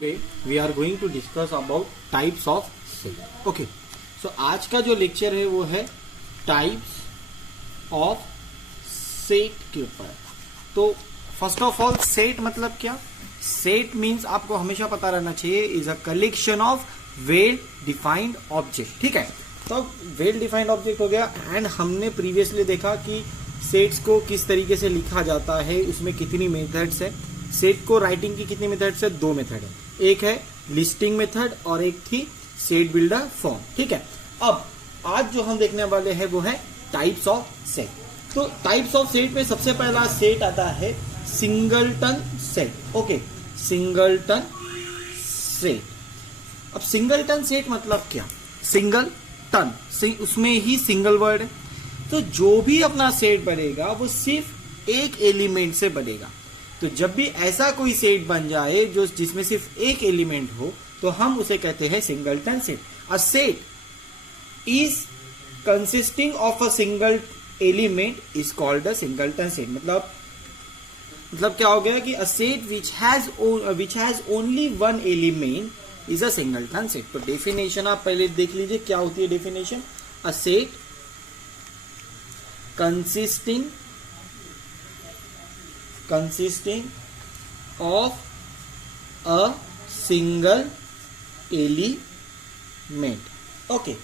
Today we are going to discuss about types of set. Okay, so आज का जो lecture है वो है टाइप्स ऑफ सेट के ऊपर. तो फर्स्ट ऑफ ऑल सेट मतलब क्या? सेट मीन्स आपको हमेशा पता रहना चाहिए is a collection of well defined object. ठीक है, तो वेल डिफाइंड ऑब्जेक्ट हो गया. एंड हमने प्रीवियसली देखा कि सेट्स को किस तरीके से लिखा जाता है, उसमें कितनी मेथड्स है. सेट को राइटिंग की कितनी मेथड्स है? दो मेथड है. एक है लिस्टिंग मेथड और एक थी सेट बिल्डर फॉर्म. ठीक है, अब आज जो हम देखने वाले हैं वो है टाइप्स ऑफ सेट. तो टाइप्स ऑफ सेट में सबसे पहला सेट आता है singleton set. Okay, singleton set. अब सिंगलटन सेट मतलब क्या? सिंगल टन, उसमें ही सिंगल वर्ड है. तो जो भी अपना सेट बनेगा वो सिर्फ एक एलिमेंट से बनेगा. तो जब भी ऐसा कोई सेट बन जाए जो जिसमें सिर्फ एक एलिमेंट हो तो हम उसे कहते हैं singleton set. A set is consisting of a single element is called a singleton set. मतलब क्या हो गया कि a set which has only one element is a singleton set. तो डेफिनेशन आप पहले देख लीजिए क्या होती है definition. A set consisting of a single element, okay,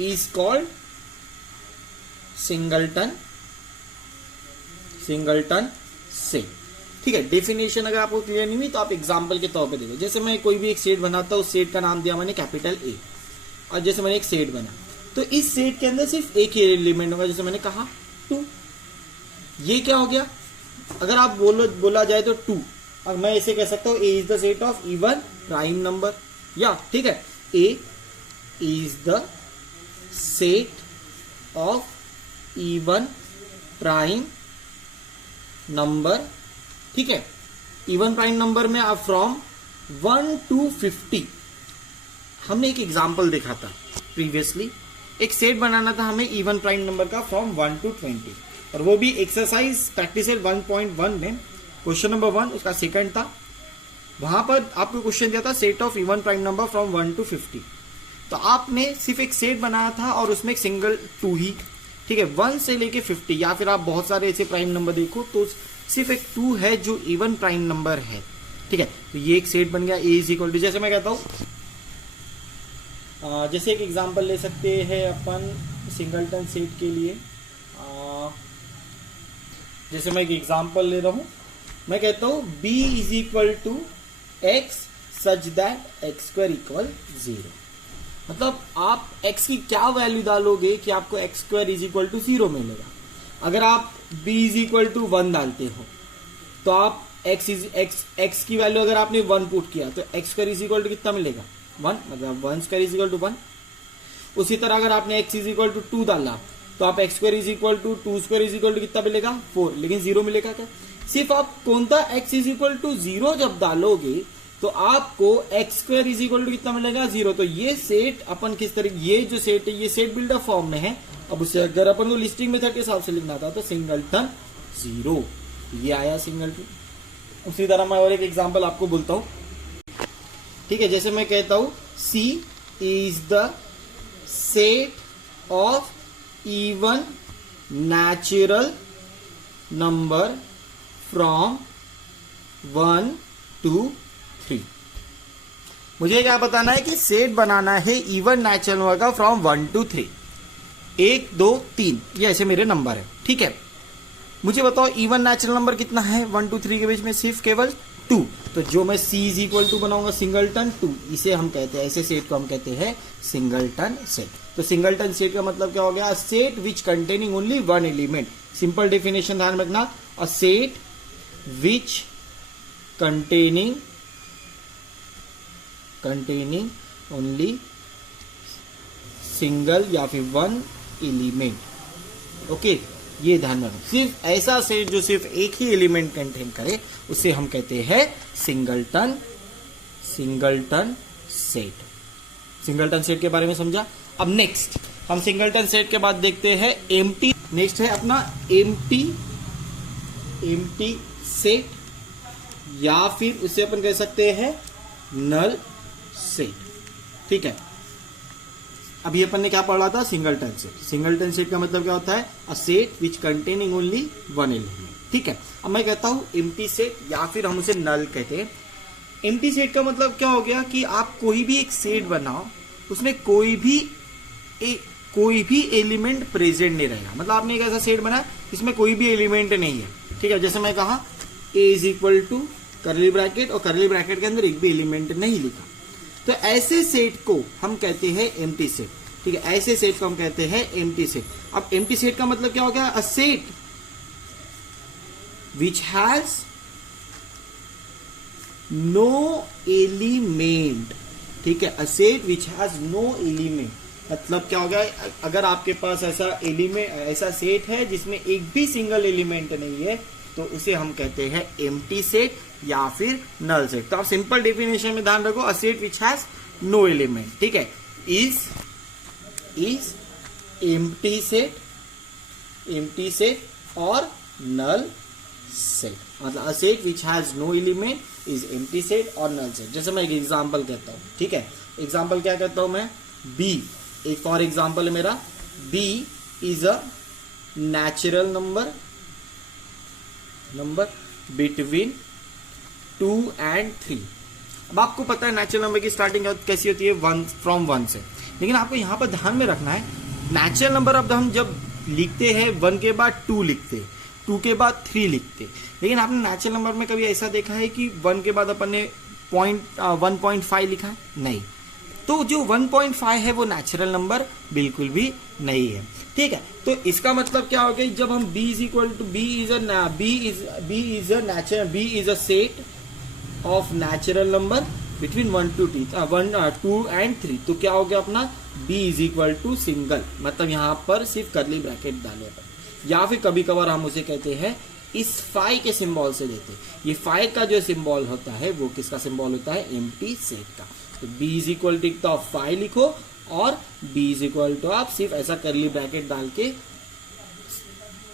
is called singleton set. ठीक है, डेफिनेशन अगर आपको क्लियर नहीं हुई तो आप एग्जांपल के तौर पे देखो. जैसे मैं कोई भी एक सेट बनाता हूं, उस सेट का नाम दिया मैंने कैपिटल ए. और जैसे मैंने एक सेट बना तो इस सेट के अंदर सिर्फ एक ही एलिमेंट होगा, जैसे मैंने कहा 2. ये क्या हो गया? अगर आप बोला जाए तो 2. और मैं इसे कह सकता हूं A is the set of even prime number. या ठीक है, A is the set of even prime number. ठीक है, इवन प्राइम नंबर में आप फ्रॉम 1 to 50. हमने एक एग्जांपल देखा था प्रीवियसली. एक सेट बनाना था हमें इवन प्राइम नंबर का फ्रॉम 1 to 20, और वो भी एक्सरसाइज प्रैक्टिस 1.1 में क्वेश्चन नंबर 1 उसका सेकंड था. वहां पर आपको क्वेश्चन दिया था set of even prime number from 1 to 50. तो आपने सिर्फ एक सेट बनाया था और उसमें एक सिंगल 2 ही. ठीक है, 1 से लेके 50, या फिर आप बहुत सारे ऐसे प्राइम नंबर देखो तो सिर्फ एक 2 है जो इवन प्राइम नंबर है. ठीक है, तो ये एक सेट बन गया. ए इज इक्वल टू, जैसे मैं कहता हूं, जैसे एक एग्जांपल ले सकते हैं अपन सिंगलटन सेट के लिए. जैसे मैं एक एग्जांपल ले रहा हूं, मैं कहता हूं b is equal to X such that X square equal 0. मतलब आप x की क्या वैल्यू डालोगे कि आपको X square is equal to 0 मिलेगा. अगर आप b इज इक्वल टू 1 डालते हो तो आप x की वैल्यू अगर आपने 1 पुट किया तो X square is equal to कितना मिलेगा? 1. मतलब 1 स्क्वायर इज इक्वल टू 1. उसी तरह अगर आपने x इज इक्वल टू 2 डाला तो आप X square is equal to 2 square is equal to कितना मिलेगा? 4. लेकिन 0 मिलेगा क्या? सिर्फ आप कौनता x इज इक्वल टू 0 जब डालोगे तो आपको X square is equal to कितना मिलेगा? 0. तो ये सेट अपन किस तरह, ये जो सेट है ये सेट बिल्डर फॉर्म में है. अब उसे अगर अपन को लिस्टिंग मेथड के हिसाब से लिखना था तो सिंगलटन 0, ये आया सिंगलटन. उसी तरह मैं और एक एग्जांपल आपको बोलता हूं. ठीक है, जैसे मैं कहता हूं C is the set of even natural number from 1 to 3. मुझे क्या बताना है कि सेट बनाना है इवन नेचुरल नंबर का फ्रॉम 1 to 3. 1 2 3 ये ऐसे मेरे नंबर है. ठीक है, मुझे बताओ इवन नेचुरल नंबर कितना है 1 to 3 के बीच में? सिर्फ केवल 2. तो जो मैं C इज इक्वल टू बनाऊंगा सिंगलटन 2, इसे हम कहते हैं, ऐसे सेट को हम कहते हैं सिंगलटन सेट. तो सिंगलटन सेट का मतलब क्या हो गया? Set which containing only one element. Simple definition ध्यान रखना, अ set which containing only single या फिर वन एलिमेंट. ओके, ये ध्यान में रखो. सिर्फ ऐसा सेट जो सिर्फ एक ही एलिमेंट कंटेन करे उसे हम कहते हैं सिंगलटन सेट. सिंगलटन सेट के बारे में समझा. अब नेक्स्ट हम सिंगलटन सेट के बाद देखते हैं एम्प्टी. नेक्स्ट है अपना एम्प्टी सेट, या फिर उसे अपन कह सकते हैं नल सेट। ठीक है, अभी अपन ने क्या पढ़ा था, सिंगलटन सेट। सिंगलटन सेट का मतलब क्या होता है, a set which containing only one element. ठीक है, अब मैं कहता हूं एम्प्टी सेट या फिर हम उसे नल कहते हैं। एम्प्टी सेट का मतलब क्या हो गया कि आप कोई भी एक सेट बनाओ, उसमें कोई भी एलिमेंट प्रेजेंट नहीं रहेगा। मतलब आपने एक ऐसा सेट बनाया इसमें कोई भी एलिमेंट नहीं है। ठीक है, जैसे मैं कहा A is equal to curly bracket और करली ब्रैकेट के अंदर एक भी एलिमेंट नहीं लिखा, तो ऐसे सेट को हम कहते हैं एम्प्टी सेट। ठीक है, ऐसे सेट को हम कहते हैं एम्प्टी सेट। अब एम्प्टी सेट का मतलब क्या हो गया, a set which has no element. ठीक है, a set which has no element मतलब क्या हो गया, अगर आपके पास ऐसा सेट है जिसमें एक भी सिंगल एलिमेंट नहीं है, तो उसे हम कहते हैं एम्प्टी सेट या फिर नल सेट। तो आप सिंपल डेफिनेशन में ध्यान रखो, a set which has no element, ठीक है, इज एम्प्टी सेट और नल सेट। मतलब a set which has no element is empty set और नल सेट। जैसे मैं एक एग्जांपल कहता हूं, ठीक है, एग्जांपल क्या कहता हूं मैं, बी, एक फॉर एग्जांपल है मेरा, B is a natural number between 2 and 3। अब आपको पता है नेचुरल नंबर की स्टार्टिंग कैसी होती है, 1 from 1 से। लेकिन आपको यहां पर ध्यान में रखना है, नेचुरल नंबर अब हम जब लिखते हैं 1 के बाद 2 लिखते हैं, 2 के बाद 3 लिखते हैं। लेकिन आपने नेचुरल नंबर में कभी ऐसा देखा है कि 1 के बाद अपन ने 1.5 लिखा है? नहीं। तो जो 1.5 है वो नेचुरल नंबर बिल्कुल भी नहीं है। ठीक है, तो इसका मतलब क्या हो गया, जब हम b is a set of natural number between 1 to 2 and 3, तो क्या हो गया अपना b is equal to single. मतलब यहां पर सिर्फ करली ब्रैकेट डाले अपन, या फिर कभी कभार हम उसे कहते हैं इस फाई के सिंबल से देते हैं। ये फाई का जो सिंबल होता है वो किसका सिंबल होता है, एम्प्टी सेट का। तो b इज इक्वल टू तो आप फाई लिखो और b इज इक्वल टू आप सिर्फ ऐसा करली ब्रैकेट डाल के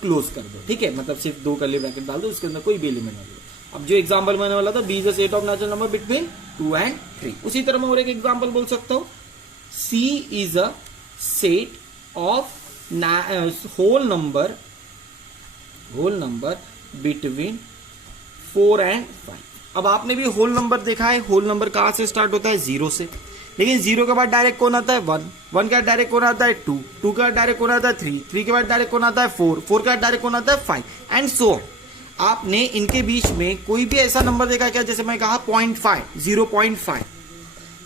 क्लोज कर दो। ठीक है, मतलब सिर्फ 2 करली ब्रैकेट डाल दो, उसके अंदर कोई भी एलिमेंट नहीं दो। अब जो एग्जांपल मैंने बोला था, b is a set of natural number between 2 and 3, उसी तरह मैं और एक एग्जांपल बोल सकता हूं, c is a set of whole number between 4 and 5। अब आपने भी होल नंबर देखा है, होल नंबर कहां से स्टार्ट होता है, 0 से। लेकिन 0 के बाद डायरेक्ट कौन आता है, 1 के बाद डायरेक्ट कौन आता है, 2 के बाद डायरेक्ट कौन आता है, 3 के बाद डायरेक्ट कौन आता है, 4 के बाद डायरेक्ट कौन आता है, 5 एंड सो। आपने इनके बीच में कोई भी ऐसा नंबर देखा क्या, जैसे मैं कहा 0.5,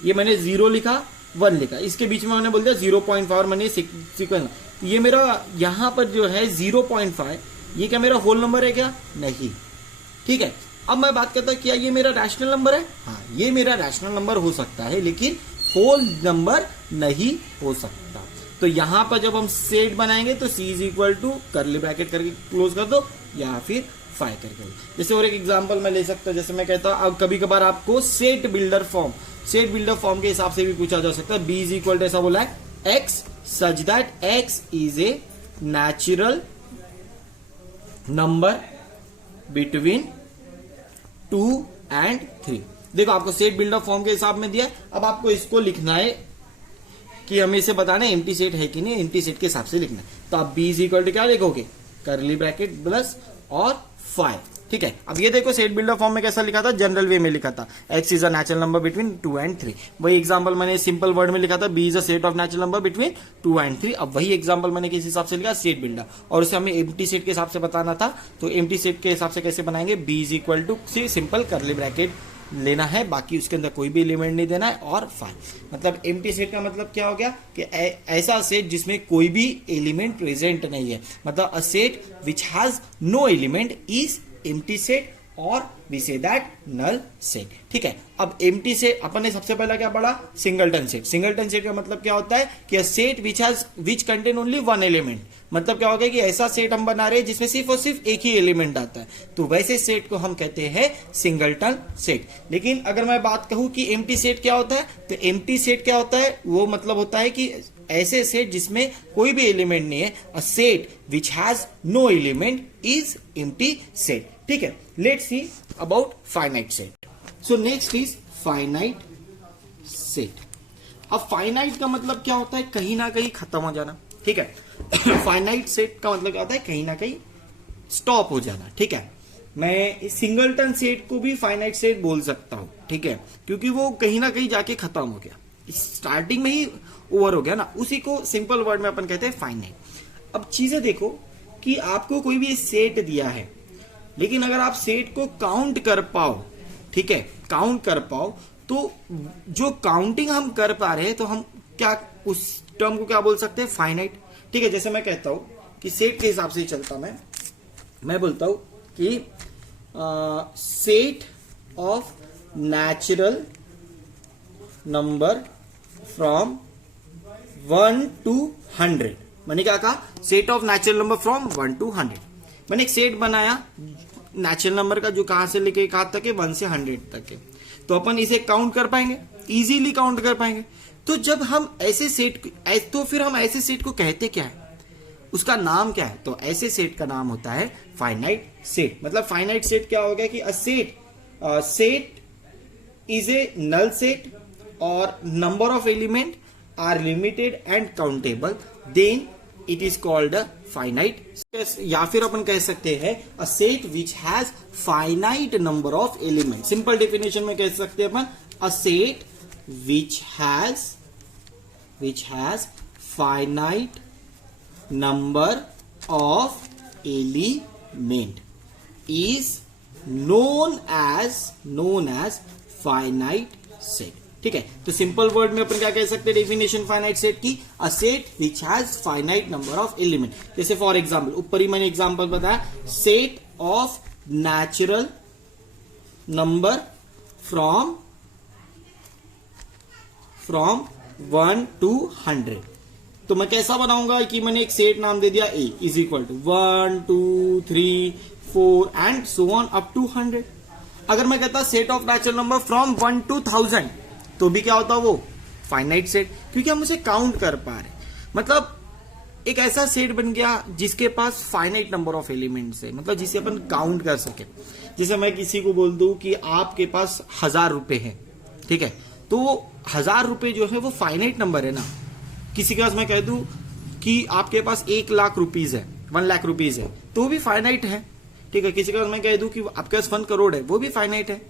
ये मैंने 0 लिखा 1 लिखा, इसके बीच में मैंने बोल दिया 0.5 और मैंने सीक्वेंस, ये मेरा यहां पर जो है 0.5, ये क्या मेरा होल नंबर है क्या, नहीं। ठीक है, अब मैं बात करता क्या ये मेरा रैशनल नंबर है, हाँ ये मेरा रैशनल नंबर हो सकता है, लेकिन होल नंबर नहीं हो सकता। तो यहां पर जब हम सेट बनाएंगे तो c is equal to curly bracket करके क्लोज कर दो या फिर 5 करके। जैसे और एक एग्जांपल मैं ले सकता हूं, जैसे मैं कहता हूं, अब कभी कभार आपको सेट बिल्डर फॉर्म के हिसाब से भी पूछा जा सकता है। b इज इक्वल टू ऐसा बोला है x such that x is a natural number between 2 and 3। देखो आपको सेट बिल्डर फॉर्म के हिसाब में दिया, अब आपको इसको लिखना है कि हमें इसे बताना है एम्प्टी सेट है कि नहीं, एम्प्टी सेट के हिसाब से लिखना है। तो आप b इज इक्वल टू क्या लिखोगे, करली ब्रैकेट प्लस और 5। ठीक है, अब ये देखो सेट बिल्डर फॉर्म में कैसा लिखा था, जनरल वे में लिखा था, x is a natural number between 2 and 3। वही एग्जांपल मैंने सिंपल वर्ड में लिखा था, b is a set of natural number between 2 and 3। अब वही एग्जांपल मैंने किस हिसाब से लिखा, सेट बिल्डर, और उसे हमें एम्प्टी सेट के हिसाब से बताना था। तो एम्प्टी सेट के हिसाब से कैसे बनाएंगे, b is equal to simple curly bracket लेना है, बाकी उसके अंदर कोई भी एलिमेंट नहीं देना है, और 5। मतलब एम्प्टी सेट का मतलब क्या हो गया कि ऐसा सेट जिसमें कोई भी एलिमेंट प्रेजेंट नहीं है। मतलब a set which has no element is empty set और we say that null set. ठीक है, अब एम्प्टी सेट अपन ने सबसे पहला क्या पढ़ा, सिंगलटन सेट। सिंगलटन सेट का मतलब क्या होता है कि set which contain only 1 element. मतलब क्या होगा कि ऐसा सेट हम बना रहे हैं जिसमें सिर्फ और सिर्फ एक ही एलिमेंट आता है, तो वैसे सेट को हम कहते हैं सिंगलटन सेट। लेकिन अगर मैं बात कहूं कि एम्प्टी सेट क्या होता है, तो एम्प्टी सेट क्या होता है, वो मतलब होता है कि ऐसे सेट जिसमें कोई भी एलिमेंट नहीं है, a set which has no element is empty set. ठीक है, let's see about finite set. So next is finite set. अब फाइनाइट का मतलब क्या होता है, कहीं ना कहीं खत्म हो जाना, ठीक है। फाइनाइट सेट का मतलब क्या होता है, कहीं ना कहीं स्टॉप हो जाना, ठीक है। मैं सिंगलटन सेट को भी फाइनाइट सेट बोल सकता हूं, ठीक है, क्योंकि वो कहीं ना कहीं जाके खत्म हो गया, स्टार्टिंग में ही ओवर हो गया ना, उसी को सिंपल वर्ड में अपन कहते हैं फाइनाइट। अब चीजें देखो कि आपको कोई भी सेट दिया है, लेकिन अगर आप सेट को काउंट कर पाओ, ठीक है, काउंट कर पाओ, तो जो काउंटिंग हम कर पा रहे हैं तो हम क्या उस टर्म को क्या बोल सकते हैं, फाइनाइट, ठीक है। जैसे मैं कहता हूं कि सेट के हिसाब से ही चलता मैं बोलता हूं कि set of natural number from 1 to 100। मैंने क्या कहा, set of natural number from 1 to 100। मैंने एक सेट बनाया नेचुरल नंबर का जो कहां से लेके कहां तक है, 1 से 100 तक है, तो अपन इसे काउंट कर पाएंगे, इजीली काउंट कर पाएंगे। तो जब हम ऐसे सेट, तो फिर हम ऐसे सेट को कहते क्या है, उसका नाम क्या है, तो ऐसे सेट का नाम होता है फाइनाइट सेट। मतलब फाइनाइट सेट क्या हो गया कि set is a null set और number of element are limited and countable, then it is called a finite. या फिर अपन कह सकते हैं a set which has finite number of element. Simple definition में कह सकते हैं अपन a set which has finite number of element is known as finite set, ठीक है। तो सिंपल वर्ड में अपन क्या कह सकते हैं डेफिनेशन फाइनाइट सेट की, अ set which has finite number of element. जैसे फॉर एग्जांपल, ऊपर ही मैंने एग्जांपल बताया, set of natural number from 1 to 100। तो मैं कैसा बनाऊंगा कि मैंने एक सेट नाम दे दिया A is equal to 1 2 3 4 and so on up to 100। अगर मैं कहता set of natural number from 1 to 1000, तो भी क्या होता वो फाइनाइट सेट, क्योंकि हम उसे काउंट कर पा रहे। मतलब एक ऐसा सेट बन गया जिसके पास फाइनाइट नंबर ऑफ एलिमेंट्स है, मतलब जिसे अपन काउंट कर सके। जैसे मैं किसी को बोल दूं कि आपके पास 1000 रुपए है, ठीक है, तो 1000 रुपए जो है वो फाइनाइट नंबर है ना। किसी के पास मैं कह दूं कि आपके पास 1 लाख रुपीज है, 1 लाख रुपीज है, तो भी फाइनाइट है, ठीक है। किसी के पास मैं कह दूं कि आपके पास 1 करोड़ है, वो भी फाइनाइट है।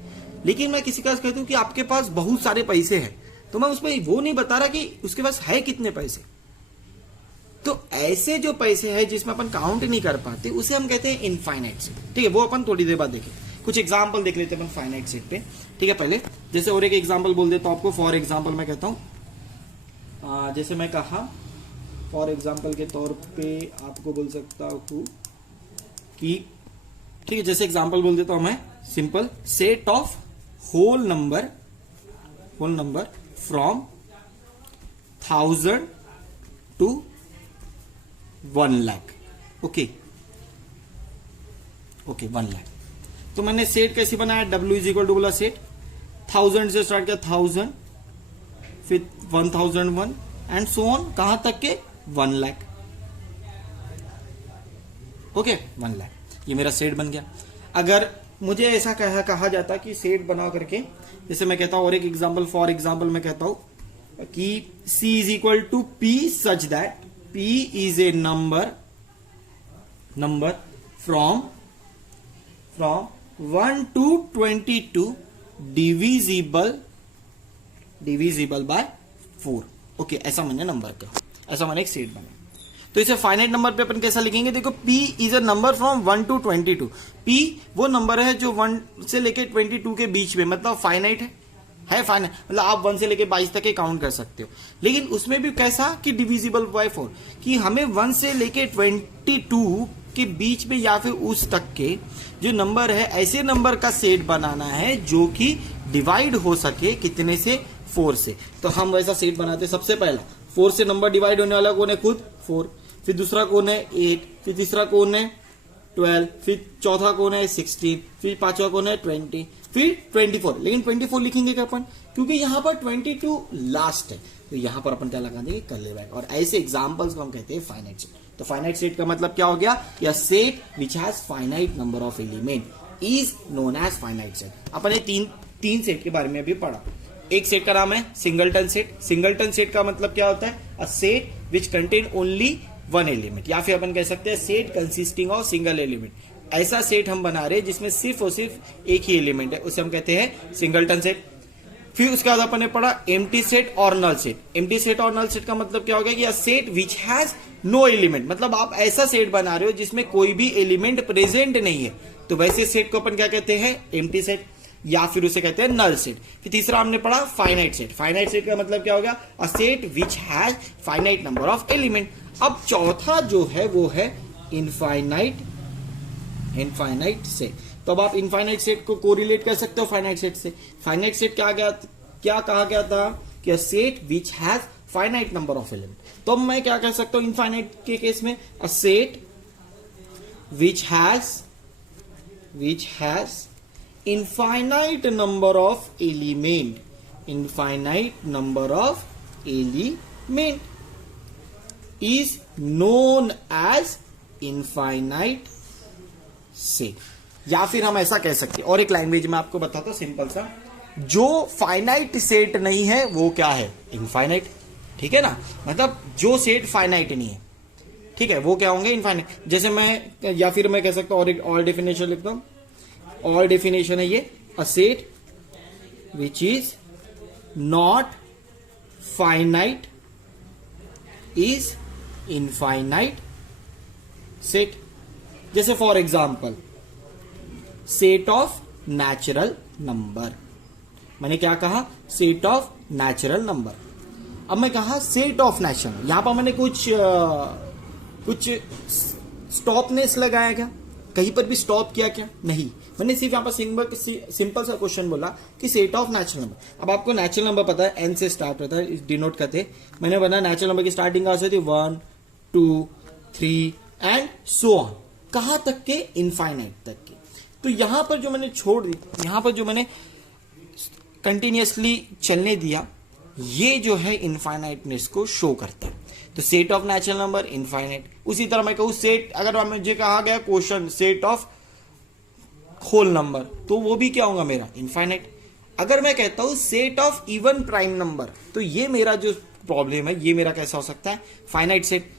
लेकिन मैं किसी के पास कह दूं कि आपके पास बहुत सारे पैसे हैं, तो मैं उसमें वो नहीं बता रहा कि उसके पास है कितने पैसे। तो ऐसे जो पैसे हैं जिसमें अपन काउंट नहीं कर पाते, उसे हम कहते हैं इनफाइनाइट सेट, ठीक है। वो अपन थोड़ी देर बाद देखें, कुछ एग्जाम्पल देख लेते हैं अपन फाइनाइट सेट पे, ठीक है। पहले जैसे और एक एग्जाम्पल बोल देता हूं आपको। फॉर एग्जाम्पल मैं कहता हूं, जैसे मैं कहा फॉर एग्जाम्पल के तौर पे आपको बोल सकता हूं कि, ठीक है, जैसे एग्जाम्पल बोल देता हूं मैं simple, set of whole number from 1000 to 1 lakh, okay 1 lakh. तो मैंने सेट कैसे बनाया, W इज इक्वल टू बोला सेट 1000 से स्टार्ट किया, 1000 फिर 1001 एंड सो ऑन, कहां तक के 1 लाख, ओके 1 लाख, ये मेरा सेट बन गया। अगर मुझे ऐसा कहा जाता कि सेट बना करके, जैसे मैं कहता हूं और एक एग्जांपल, फॉर एग्जांपल मैं कहता हूं कि C is equal to P such that P is a number from 1 to 22 divisible by 4, okay. ऐसा मैंने नंबर का, ऐसा मैंने एक सेट बना। तो इसे फाइनाइट नंबर पे अपन कैसा लिखेंगे, देखो P is a number from 1 to 22। P वो नंबर है जो 1 से लेके 22 के बीच में, मतलब फाइनाइट है फाइनाइट, मतलब आप 1 से लेके 22 तक काउंट कर सकते हो। लेकिन उसमें भी कैसा कि डिविजिबल बाय 4, कि हमें 1 से लेके 22 के बीच में या फिर उस तक के जो नंबर है, ऐसे नंबर का सेट बनाना है जो कि डिवाइड हो सके कितने से, 4 से। तो हम वैसा सेट बनाते, सबसे पहला 4 से नंबर डिवाइड होने वाला कौन है, खुद 4, फिर दूसरा कौन है 8, फिर तीसरा कौन है 12, फिर चौथा कौन है 16, फिर पांचवा कौन है 20, फिर 24। लेकिन 24 लिखेंगे क्या अपन, क्योंकि यहां पर 22 लास्ट है, तो यहां पर अपन क्या लगा देंगे, कर्ली ब्रैकेट। और ऐसे एग्जांपल्स को हम कहते हैं फाइनाइट सेट। तो फाइनाइट सेट का मतलब क्या हो गया, या set which has finite number of element is known as finite set. अपन तीन सेट के बारे में अभी पढ़ा। एक सेट का नाम है सिंगलटन सेट। सिंगलटन सेट का मतलब क्या होता है? A set which contain only one element, या फिर अपन कह सकते हैं set consisting of single element. ऐसा सेट हम बना रहे हैं जिसमें सिर्फ और सिर्फ एक ही एलिमेंट है, उसे हम कहते हैं सिंगलटन सेट। फिर उसके बाद अपन ने पढ़ा एम्प्टी सेट और नल सेट। एम्प्टी सेट और नल सेट का मतलब क्या हो गया कि a set which has no element, मतलब आप ऐसा सेट बना रहे हो जिसमें कोई भी एलिमेंट प्रेजेंट नहीं है, तो वैसे सेट को अपन क्या कहते हैं? एम्प्टी सेट, या फिर उसे कहते हैं नल सेट। फिर तीसरा हमने पढ़ा फाइनाइट सेट। फाइनाइट सेट का मतलब क्या हो गया? A set which has finite number of element. अब चौथा जो है वो है इनफाइनाइट सेट। तो अब आप इनफाइनाइट सेट को कोरिलेट कर सकते हो फाइनाइट सेट से। फाइनाइट सेट क्या कहा गया था कि a set which has finite number of element. तो अब मैं क्या कह सकता हूं इनफाइनाइट के केस में? A set which has infinite number of element is known as infinite set। या फिर हम ऐसा कह सकते हैं, और एक लैंग्वेज में आपको बताता हूं सिंपल सा, जो फाइनाइट सेट नहीं है वो क्या है? इनफाइनाइट। ठीक है ना, मतलब जो सेट फाइनाइट नहीं है, ठीक है, वो क्या होंगे? इनफाइनाइट। जैसे मैं, या फिर मैं कह सकता हूं और एक और डेफिनेशन लिखता हूं। और डेफिनेशन है ये, a set which is not finite is infinite set. जैसे for example set of natural number. मैंने क्या कहा? Set of natural number. अब मैं कहा सेट ऑफ नेचुरल, यहां पर मैंने कुछ स्टॉपनेस लगाया क्या? कहीं पर भी स्टॉप किया क्या? नहीं, मैंने सिर्फ यहां पर सिंपल सा क्वेश्चन बोला कि सेट ऑफ नेचुरल नंबर। अब आपको नेचुरल नंबर पता है एन से स्टार्ट होता है, डिनोट करते। मैंने बना नेचुरल नंबर की स्टार्टिंग कहां से होती है? 1 2 3 एंड सो ऑन, कहां तक के? इनफाइनाइट तक के। तो यहां पर जो मैंने छोड़ दी, यहां पर जो मैंने कंटिन्यूअसली चलने दिया, ये जो है इनफाइनाइटनेस को शो करता है। तो set of natural number infinite. उसी तरह मैं कहूं सेट, अगर मुझे कहा गया question set of whole number, तो वो भी क्या होगा मेरा? इनफाइनाइट। अगर मैं कहता हूं set of even prime number, तो ये मेरा जो प्रॉब्लम है, ये मेरा कैसा हो सकता है? Finite set.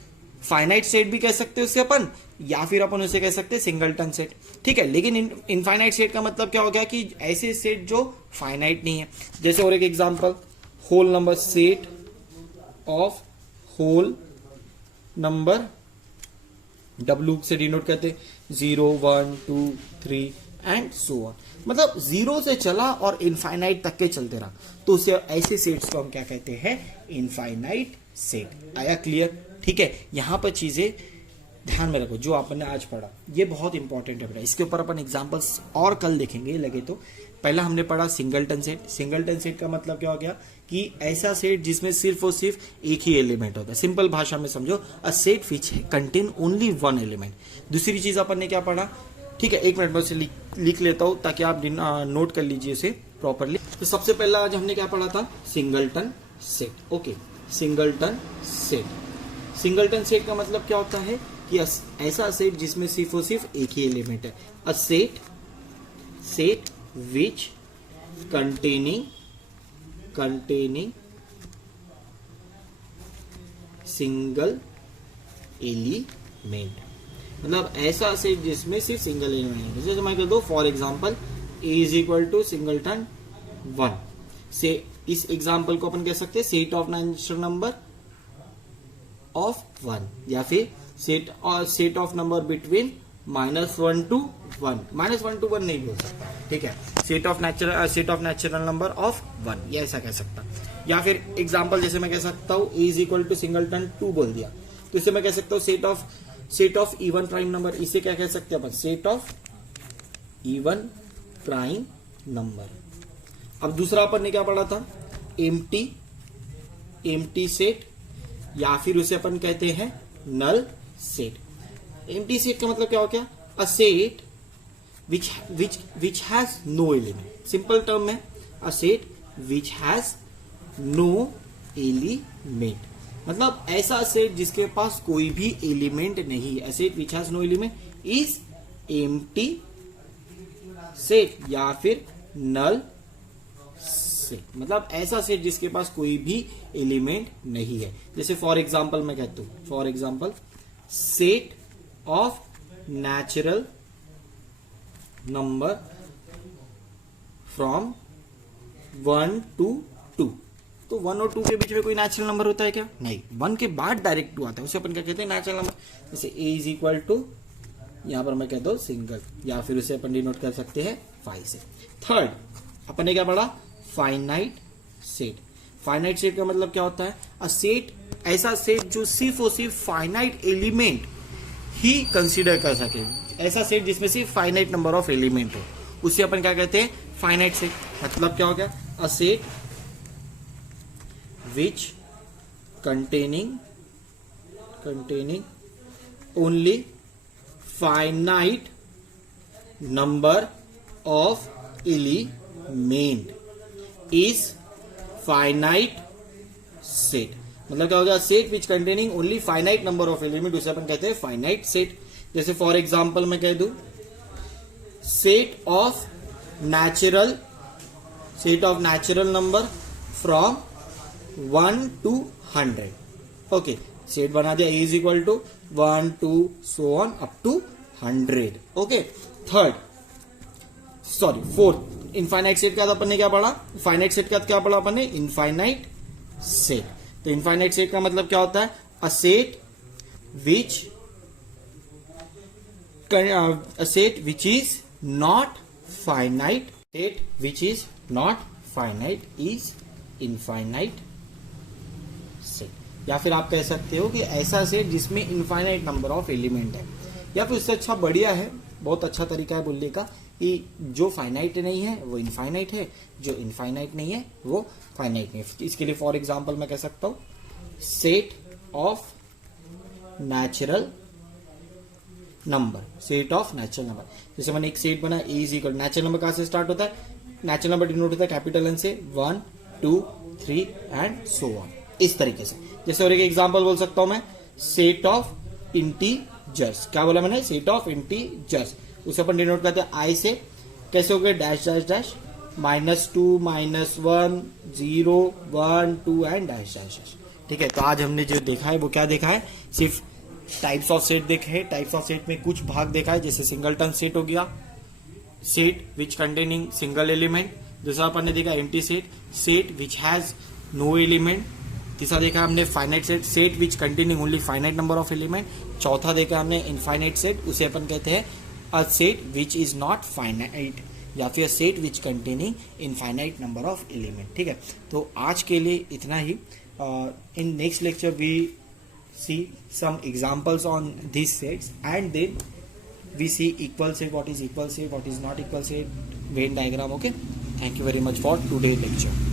फाइनाइट सेट भी कह सकते हैं उसे अपन, या फिर अपन उसे कह सकते हैं सिंगलटन सेट। ठीक है, लेकिन इनफाइनाइट सेट का मतलब क्या हो गया कि ऐसे सेट जो फाइनाइट नहीं है। जैसे और एक example, whole number, set of whole number, W से डिनोट करते 0 1 2 3 एंड सो ऑन, मतलब 0 से चला और इनफाइनाइट तक के चलते रहा, तो उसे ऐसे सेट्स को हम क्या कहते हैं? Infinite set. आया क्लियर? ठीक है, यहां पर चीजें ध्यान में रखो जो आपने आज पढ़ा, ये बहुत इंपॉर्टेंट है बेटा। इसके ऊपर अपन एग्जांपल्स और कल देखेंगे लगे तो। पहला हमने पढ़ा सिंगलटन सेट। सिंगलटन सेट का मतलब क्या हो गया कि ऐसा सेट जिसमें सिर्फ और सिर्फ एक ही एलिमेंट होता है। सिंपल भाषा में समझो, अ set which contain only one element. दूसरी चीज अपन ने क्या पढ़ा? ठीक है, एक मिनट में उसे लिख लेता हूं ताकि आप नोट कर लीजिए उसे प्रॉपरली। तो सबसे पहला आज हमने क्या पढ़ा था? Singleton set. Okay, singleton set. Singleton set का मतलब क्या होता है कि ऐसा सेट जिसमें सिर्फ और सिर्फ एक ही एलिमेंट है। A set which containing single element, मतलब ऐसा सेट जिसमें सिर्फ सिंगल एलिमेंट है। जैसे मैं कह दो for example A is equal to singleton 1 से, इस एग्जांपल को अपन कह सकते हैं set of natural number of 1, या फिर set of number between -1 to 1। -1 to 1 नहीं बोल सकता, ठीक है, set of natural number of 1, ये ऐसा कह सकता। या फिर एग्जांपल जैसे मैं कह सकता हूं A is equal to singleton 2 बोल दिया, तो इसे मैं कह सकता हूं set of even prime number. इसे क्या कह सकते हैं अपन? Set of even prime number. अब दूसरा अपन ने क्या पढ़ा था? एम्प्टी सेट, या फिर उसे अपन कहते हैं नल सेट। एम्प्टी सेट का मतलब क्या हो गया? A set which has no element. Simple term में, a set which has no element, मतलब ऐसा सेट जिसके पास कोई भी एलिमेंट नहीं है। Set which has no element is empty set या फिर नल सेट, मतलब ऐसा सेट जिसके पास कोई भी एलिमेंट नहीं है। जैसे फॉर एग्जांपल मैं कहता हूं, for example set of natural number from 1 to 2। तो 1 और 2 के बीच में कोई नेचुरल नंबर होता है क्या? नहीं, 1 के बाद डायरेक्ट 2 आता है, उसे अपन क्या कहते हैं? Natural number. जैसे a इज इक्वल टू, यहां पर मैं कहता हूं सिंगल, या फिर उसे अपन डिनोट कर सकते हैं 5 से। थर्ड अपन ने क्या पढ़ा? Finite set. फाइनाइट सेट का मतलब क्या होता है? अ सेट, ऐसा सेट जो सिर्फ और सिर्फ फाइनाइट एलिमेंट ही कंसीडर कर सके, ऐसा सेट जिसमें सिर्फ फाइनाइट नंबर ऑफ एलिमेंट हो, उसे अपन क्या कहते हैं? Finite set. मतलब क्या हो गया? A set which containing only finite number of element is finite set। मतलब क्या हो गया? Set which containing only finite number of element, उसे अपन कहते हैं फाइनाइट सेट। जैसे फॉर एग्जांपल मैं कह दूं set of natural number from 1 to 100। Okay, set बना दिया, a is equal to 1 2 so on up to 100। Okay, fourth infinite set का अपन ने क्या पढ़ा? फाइनाइट सेट का क्या पढ़ा अपन ने? Infinite set. तो इनफाइनाइट सेट का मतलब क्या होता है? A set which is not finite, set which is not finite is infinite set. या फिर आप कह सकते हो कि ऐसा सेट जिसमें इनफाइनाइट नंबर ऑफ एलिमेंट है, या फिर उससे अच्छा बढ़िया है, बहुत अच्छा तरीका है बोलने का कि जो फाइनाइट नहीं है वो इनफाइनाइट है, जो इनफाइनाइट नहीं है वो फाइनाइट नहीं है। इसके लिए फॉर एग्जांपल मैं कह सकता हूं set of natural number, set of natural number. जैसे मैंने एक सेट बना, ए इज इक्वल, नेचुरल नंबर कहां से स्टार्ट होता है? नेचुरल नंबर डिनोट होता है कैपिटल एन से, 1 2 3 एंड सो ऑन, इस तरीके से। जैसे और एक एग्जांपल बोल सकता हूं मैं सेट ऑफ इंटीजर्स। क्या बोला मैंने? Set of integers. उसे अपन डिनोट करते हैं आई से। कैसे हो गए? Dash dash dash, -2 -1 0 1 2 and dash dash dash. ठीक है, तो आज हमने जो देखा है वो क्या देखा है? सिर्फ टाइप्स ऑफ सेट देखे हैं। टाइप्स ऑफ सेट में कुछ भाग देखा है, जैसे सिंगलटन सेट हो गया, set which containing single element. दूसरा अपन ने देखा empty set, set which has no element. तीसरा देखा हमने finite set, set which containing only finite number of element. चौथा देखा हमने इनफाइनाइट सेट, उसे अपन कहते हैं a set which is not finite, या फिर set which containing infinite number of element. ठीक है, तो आज के लिए इतना ही। In next lecture we see some examples on these sets, and then we see equal set, what is equal set, what is not equal set, Venn diagram. Okay, thank you very much for today's lecture.